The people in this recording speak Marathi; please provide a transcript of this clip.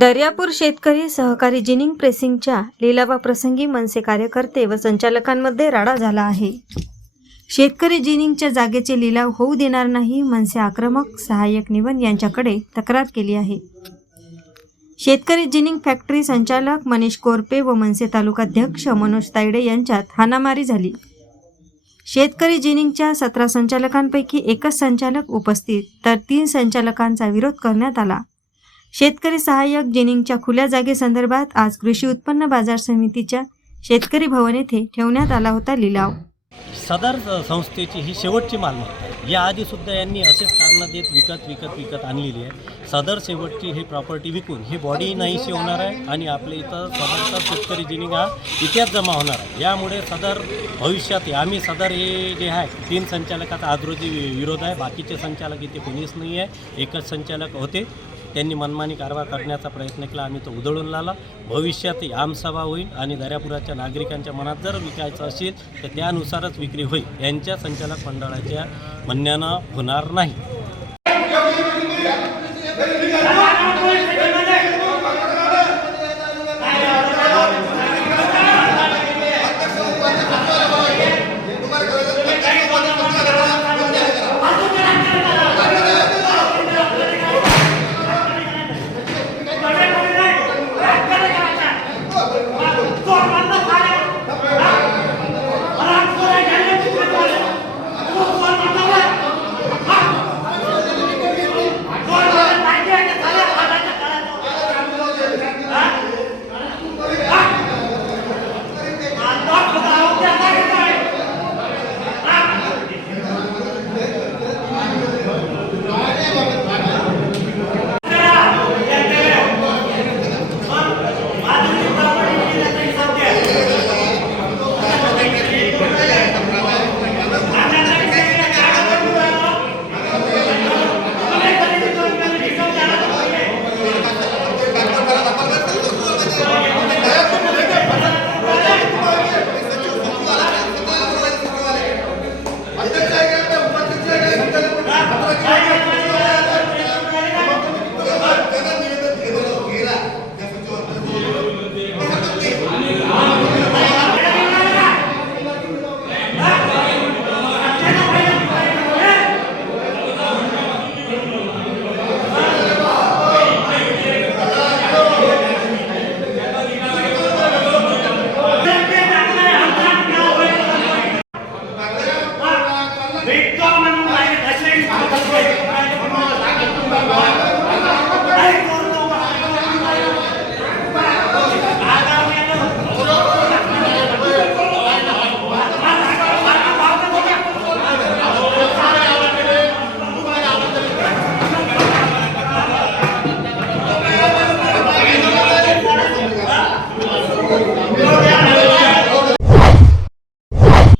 दर्यापूर शेतकरी सहकारी जिनिंग प्रेसिंगच्या लिलावाप्रसंगी मनसे कार्यकर्ते व संचालकांमध्ये राडा झाला आहे. शेतकरी जिनिंगच्या जागेचे लिलाव होऊ देणार नाही, मनसे आक्रमक सहाय्यक निवन यांच्याकडे तक्रार केली आहे. शेतकरी जिनिंग फॅक्टरी संचालक मनीष कोरपे व मनसे तालुकाध्यक्ष मनोज तायडे यांच्यात हाणामारी झाली. शेतकरी जिनिंगच्या 17 संचालकांपैकी एकच संचालक उपस्थित तर 3 संचालकांचा विरोध करण्यात आला. शेतकरी सहाय्यक जिनिंगच्या खुल्या जागेसंदर्भात आज कृषी उत्पन्न बाजार समितीच्या शेतकरी भवन येथे ठेवण्यात आला होता लिलाव. सदर संस्थेची ही शेवटची मालमत्ता आहे. याआधीसुद्धा यांनी असेच कारणं देत विकत आणलेली आहे. सदर शेवटची ही प्रॉपर्टी विकून ही बॉडी नाहीशी होणार आहे आणि आपल्या इथं सदरचा शेतकरी जिनिंग हा इतिहास जमा होणार आहे. यामुळे सदर भविष्यात आम्ही सदर हे जे आहे 3 संचालकाचा आज रोजी विरोध आहे. बाकीचे संचालक इथे कोणीच नाही आहे, एकच संचालक होते. त्यांनी मनमानी कारभार करण्याचा प्रयत्न केला, आम्ही तो उधळून लावला. भविष्यात आमसभा होईल आणि दर्यापुराच्या नागरिकांच्या मनात जर विकायचं असेल तर त्यानुसारच विक्री होईल. यांच्या संचालक मंडळाच्या म्हणण्यानं होणार नाही.